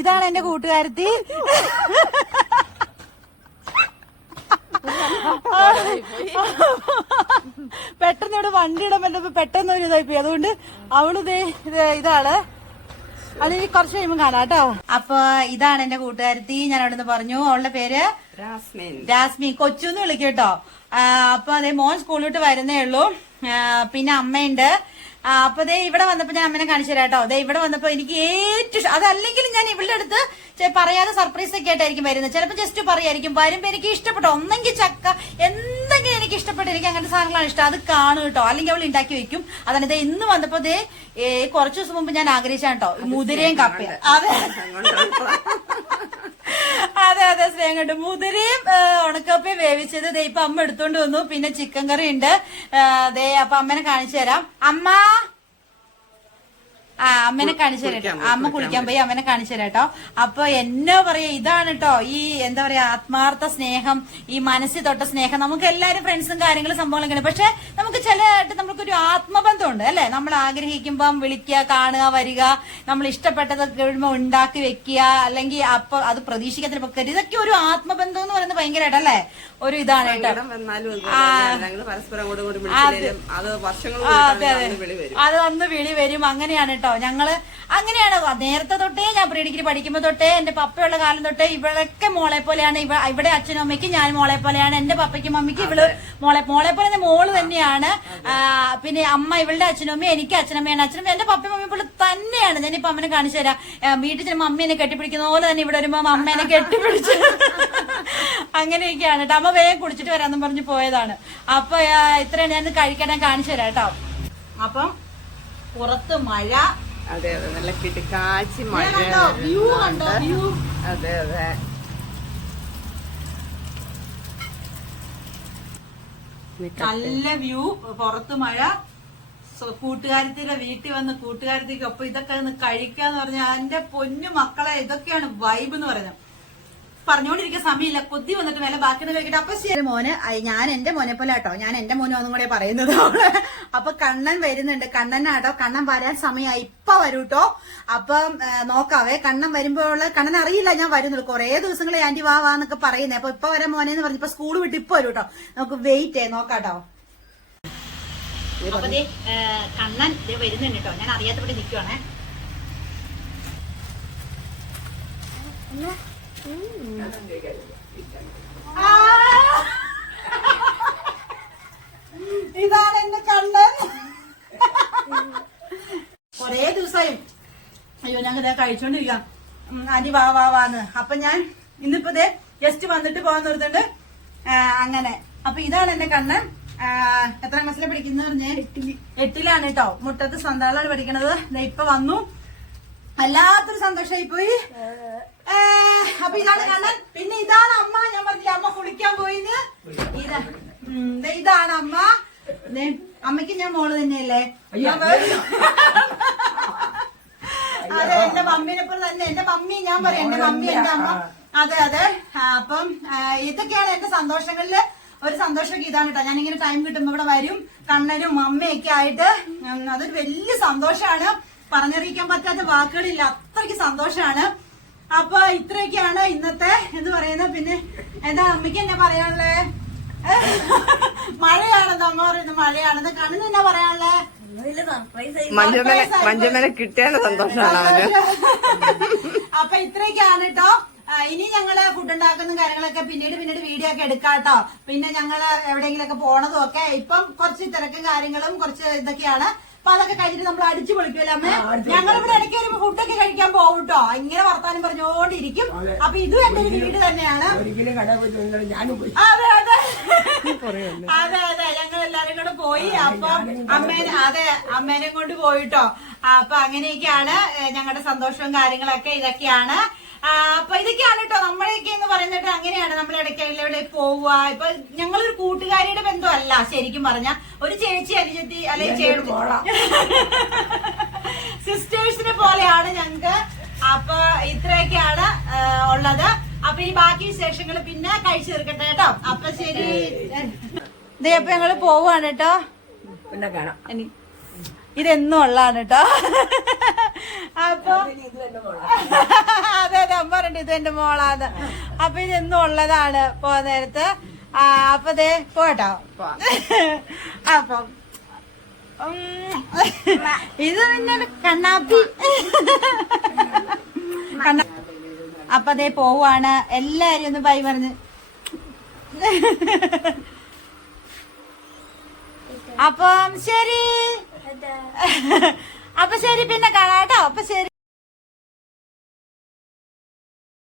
ഇതാണ് എന്റെ കൂട്ടുകാരത്തി. പെട്ടെന്ന് ഇവിടെ വണ്ടി ഇടാൻ പറ്റപ്പോ പെട്ടെന്ന് ഒരു ഇതായിപ്പോയി. അതുകൊണ്ട് അവള് ഇതാണ്. അത് ഇനി കുറച്ച് കഴിയുമ്പോൾ കാണാം കേട്ടോ. അപ്പൊ ഇതാണ് എന്റെ കൂട്ടുകാരത്തി. ഞാൻ അവിടെ നിന്ന് പറഞ്ഞു. അവളുടെ പേര് ജാസ്മിൻ. കൊച്ചുന്ന് വിളിക്കും കേട്ടോ. അപ്പൊ അതേ മോൻ സ്കൂളിലോട്ട് വരുന്നേ ഉള്ളൂ. പിന്നെ അമ്മയുണ്ട്. അപ്പൊ ദേ ഇവിടെ വന്നപ്പോ ഞാൻ അമ്മനെ കാണിച്ചു തരാം കേട്ടോ. ദേ ഇവിടെ വന്നപ്പോ എനിക്ക് ഏറ്റവും അതല്ലെങ്കിൽ ഞാൻ ഇവളുടെ അടുത്ത് പറയാതെ സർപ്രൈസ് ഒക്കെ ആയിട്ടായിരിക്കും വരുന്നത്. ചിലപ്പോ ജസ്റ്റ് പറയായിരിക്കും. വരുമ്പോ എനിക്ക് ഇഷ്ടപ്പെട്ടോ ഒന്നെങ്കിൽ ചക്ക എന്തെങ്കിലും എനിക്ക് ഇഷ്ടപ്പെട്ട എനിക്ക് അങ്ങനത്തെ സാധനങ്ങളാണ് ഇഷ്ടം. അത് കാണും കേട്ടോ. അല്ലെങ്കിൽ അവൾ ഉണ്ടാക്കി വെക്കും. അതാണ് ദേ ഇന്ന് വന്നപ്പോ ദേ കുറച്ചു ദിവസം മുമ്പ് ഞാൻ ആഗ്രഹിച്ചാണ് കേട്ടോ മുതിരയും കപ്പയും. അതെ അതെ അതെ സ്നേഹം കണ്ടു. മുതിരയും ഉണക്കപ്പയും വേവിച്ചത് ദേ ഇപ്പൊ അമ്മ എടുത്തോണ്ട് വന്നു. പിന്നെ ചിക്കൻ കറി ഉണ്ട്. ദേ അപ്പൊ അമ്മനെ കാണിച്ചു തരാം. അമ്മ അമ്മനെ കാണിച്ചു തരാം. അമ്മ കുളിക്കാൻ പോയി. അമ്മനെ കാണിച്ചു തരാം കേട്ടോ. അപ്പൊ എന്നാ പറയാ ഇതാണ് കേട്ടോ ഈ എന്താ പറയാ ആത്മാർത്ഥ സ്നേഹം, ഈ മനസ്സിൽ തൊട്ട സ്നേഹം. നമുക്ക് എല്ലാവരും ഫ്രണ്ട്സും കാര്യങ്ങളും സംഭവങ്ങളൊക്കെ, പക്ഷെ നമുക്ക് ചിലതായിട്ട് നമുക്കൊരു ആത്മബന്ധമുണ്ട് അല്ലെ. നമ്മൾ ആഗ്രഹിക്കുമ്പം വിളിക്കുക, കാണുക, വരിക, നമ്മൾ ഇഷ്ടപ്പെട്ടതൊക്കെ കഴിയുമ്പോൾ ഉണ്ടാക്കി വെക്കുക, അല്ലെങ്കിൽ അപ്പൊ അത് പ്രതീക്ഷിക്കാത്ത വെക്കരുത്. ഇതൊക്കെ ഒരു ആത്മബന്ധം എന്ന് പറയുന്നത് ഭയങ്കരമായിട്ട് അല്ലെ ഒരു ഇതാണ് കേട്ടോ. അത് വന്ന് വിളി വരും. അങ്ങനെയാണ് കേട്ടോ. ഞങ്ങള് അങ്ങനെയാണ് നേരത്തെ തൊട്ടേ. ഞാൻ പ്രീ ഡിഗ്രി പഠിക്കുമ്പോ തൊട്ടേ എന്റെ പപ്പയുള്ള കാലം തൊട്ടേ ഇവളൊക്കെ മോളെ പോലെയാണ്. ഇവിടെ അച്ഛനും അമ്മയ്ക്കും ഞാൻ മോളെ പോലെയാണ്. എന്റെ പപ്പയ്ക്കും അമ്മയ്ക്കും ഇവള് മോളെ പോലെ മോള് തന്നെയാണ്. പിന്നെ അമ്മ ഇവളുടെ അച്ഛനും അമ്മയും എനിക്ക് അച്ഛനമ്മയാണ്. അച്ഛനമ്മ എന്റെ പപ്പയും അമ്മയും പോലെ തന്നെയാണ്. ഞാനിപ്പോ അമ്മനെ കാണിച്ചു തരാം. വീട്ടിൽ ചെല്ലുമ്പോ അമ്മേനെ കെട്ടിപ്പിടിക്കുന്ന പോലെ തന്നെ ഇവിടെ വരുമ്പോ അമ്മേനെ കെട്ടിപ്പിടിച്ച് അങ്ങനെയൊക്കെയാണ് കേട്ടോ. അമ്മ വേഗം കുടിച്ചിട്ട് വരാന്നും പറഞ്ഞ് പോയതാണ്. അപ്പൊ ഇത്രയാണ് ഞാൻ കഴിക്കാൻ കാണിച്ചു തരാം കേട്ടോ. അപ്പം പുറത്ത് മഴ. അതെ അതെ നല്ല കിടക്കാച്ചി മഴ. വ്യൂ കണ്ടോ? വ്യൂ അതെ അതെ നല്ല വ്യൂ. പുറത്ത് മഴ. കൂട്ടുകാരത്തിയുടെ വീട്ടിൽ വന്ന് കൂട്ടുകാരത്തിക്ക് ഒപ്പം ഇതൊക്കെ ഒന്ന് കഴിക്കാന്ന് പറഞ്ഞാൽ എന്റെ പൊന്നു മക്കളെ ഇതൊക്കെയാണ് വൈബ് എന്ന് പറയുന്നത്. പറഞ്ഞുകൊണ്ടിരിക്കുന്ന സമയമില്ല. കൊതി വന്നിട്ട് മേലെ ബാക്കിയുടെ കഴിക്കട്ടെ. അപ്പൊ ശരി മോന്, ഞാൻ എന്റെ മോനെ പോലെ കേട്ടോ. ഞാൻ എന്റെ മോനും ഒന്നും കൂടെ പറയുന്നത്. അപ്പൊ കണ്ണൻ വരുന്നുണ്ട്. കണ്ണനാട്ടോ. കണ്ണൻ വരാൻ സമയമായി. ഇപ്പൊ വരൂ കേട്ടോ. അപ്പം നോക്കാവേ. കണ്ണൻ വരുമ്പോഴുള്ള കണ്ണൻ അറിയില്ല ഞാൻ വരുന്നുള്ളൂ. കുറെ ദിവസങ്ങളെ ആന്റി വാന്നൊക്കെ പറയുന്നേ. അപ്പൊ ഇപ്പൊ വരാൻ മോനെന്ന് പറഞ്ഞപ്പോ സ്കൂൾ വിട്ട് ഇപ്പൊ വരൂ കേട്ടോ. നമുക്ക് വെയിറ്റ് നോക്കാട്ടോ. അപ്പൊ കണ്ണൻ വരുന്നുണ്ട് കേട്ടോ. ഞാൻ അറിയാത്തവിടെ നിൽക്കുവാണേ. ഇതാണ് എന്റെ കണ്ണൻ. കൊറേ ദിവസമായി അയ്യോ ഞങ്ങൾ കഴിച്ചോണ്ടിരിക്കാം ആന്റി വാന്ന്. അപ്പൊ ഞാൻ ഇന്നിപ്പോ ജസ്റ്റ് വന്നിട്ട് പോകാൻ നിർത്തുന്നുണ്ട്. അങ്ങനെ അപ്പൊ ഇതാണ് എന്റെ കണ്ണൻ. എത്രാം ക്ലാസ്സിലെ പഠിക്കുന്ന പറഞ്ഞേ? 8ലാണ് കേട്ടോ. മുട്ടത്ത് സന്താളാണ് പഠിക്കണത്. ഇപ്പൊ വന്നു. വല്ലാത്തൊരു സന്തോഷമായി പോയി. അപ്പൊ ഇതാണ് കണ്ണൻ. പിന്നെ ഇതാണ് അമ്മ. ഞാൻ പറഞ്ഞില്ല അമ്മ കുളിക്കാൻ പോയിന്ന്. ഇതാണ് അമ്മ. അമ്മയ്ക്ക് ഞാൻ മോള് തന്നെയല്ലേ? അതെ എന്റെ മമ്മീനെ പോലെ തന്നെ. എന്റെ മമ്മി ഞാൻ പറയാം. എന്റെ മമ്മി എന്റെ അമ്മ. അതെ അതെ. അപ്പം ഇതൊക്കെയാണ് എന്റെ സന്തോഷങ്ങളില് ഒരു സന്തോഷമൊക്കെ ഇതാണ് കേട്ടോ. ഞാനിങ്ങനെ ടൈം കിട്ടുമ്പോ ഇവിടെ വരും. കണ്ണനും അമ്മയൊക്കെ ആയിട്ട് അതൊരു വലിയ സന്തോഷമാണ്. പറഞ്ഞറിയിക്കാൻ പറ്റാത്ത വാക്കുകളില്ല. അത്രയ്ക്ക് സന്തോഷമാണ്. അപ്പൊ ഇത്രയൊക്കെയാണ് ഇന്നത്തെ എന്ന് പറയുന്നത്. പിന്നെ എന്താ അമ്മയ്ക്ക് എന്നാ പറയാനുള്ളേ? മഴയാണെന്ന് അമ്മ പറയുന്നത്. മഴയാണെന്ന്. കണ്ണിന് എന്നാ പറയാനുള്ളേ? മഞ്ജുമേനെ കിട്ടിയ സന്തോഷമാണ്. അപ്പൊ ഇത്രയൊക്കെയാണ് കേട്ടോ. ഇനി ഞങ്ങള് ഫുഡ് ഉണ്ടാക്കുന്ന കാര്യങ്ങളൊക്കെ പിന്നീട് വീഡിയോ ഒക്കെ എടുക്കാട്ടോ. പിന്നെ ഞങ്ങള് എവിടെയെങ്കിലൊക്കെ പോണതും ഒക്കെ ഇപ്പം കുറച്ച് തിരക്കും കാര്യങ്ങളും കുറച്ച് ഇതൊക്കെയാണ്. അപ്പൊ അതൊക്കെ കഴിഞ്ഞിട്ട് നമ്മൾ അടിച്ചു പൊളിക്കുമല്ലോ അമ്മ. ഞങ്ങളിവിടെ ഇടയ്ക്ക് വരുമ്പോ ഫുഡൊക്കെ കഴിക്കാൻ പോകും കേട്ടോ. ഇങ്ങനെ വർത്താനം പറഞ്ഞോണ്ടിരിക്കും. അപ്പൊ ഇതും എന്റെ ഒരു വീട് തന്നെയാണ്. അതെ അതെ അതെ അതെ ഞങ്ങൾ എല്ലാരും കൂടെ പോയി. അപ്പൊ അമ്മേനെ കൊണ്ട് പോയിട്ടോ. അപ്പൊ അങ്ങനെയൊക്കെയാണ് ഞങ്ങളുടെ സന്തോഷവും കാര്യങ്ങളൊക്കെ ഇതൊക്കെയാണ്. അപ്പൊ ഇതൊക്കെയാണ് കേട്ടോ നമ്മളെയൊക്കെ എന്ന് പറയുന്നത്. അങ്ങനെയാണ് നമ്മൾ ഇടയ്ക്ക് എവിടെ പോവുക. ഇപ്പൊ ഞങ്ങളൊരു കൂട്ടുകാരിയുടെ ബന്ധമല്ല ശരിക്കും പറഞ്ഞ. ഒരു ചേച്ചി അനുജത്തി അല്ലെങ്കിൽ സിസ്റ്റേഴ്സിനെ പോലെയാണ് ഞങ്ങക്ക്. അപ്പൊ ഇത്രയൊക്കെയാണ് ഉള്ളത്. അപ്പൊ ഈ ബാക്കി വിശേഷങ്ങൾ പിന്നെ കഴിച്ചു തീർക്കട്ടെ കേട്ടോ. അപ്പൊ ശരി. ഇതേ അപ്പൊ ഞങ്ങള് പോവാണ് കേട്ടോ. പിന്നെ കാണാം. ഇതെന്നും ഉള്ളതാണ് കേട്ടോ. അപ്പൊ എന്റെ മോളാന്ന്. അപ്പൊ ഇതെന്നും ഉള്ളതാണ് പോകുന്ന നേരത്ത്. അപ്പൊ ദേ പോട്ടോ. അപ്പം ഇത് പിന്നെ കണ്ണാപ്പി. അപ്പൊ അതേ പോവാണ്. എല്ലാരും ഒന്ന് ബൈ പറഞ്ഞ്. അപ്പം ശരി. അപ്പൊ ശരി, പിന്നെ കാണാം കേട്ടോ. അപ്പൊ ശരി.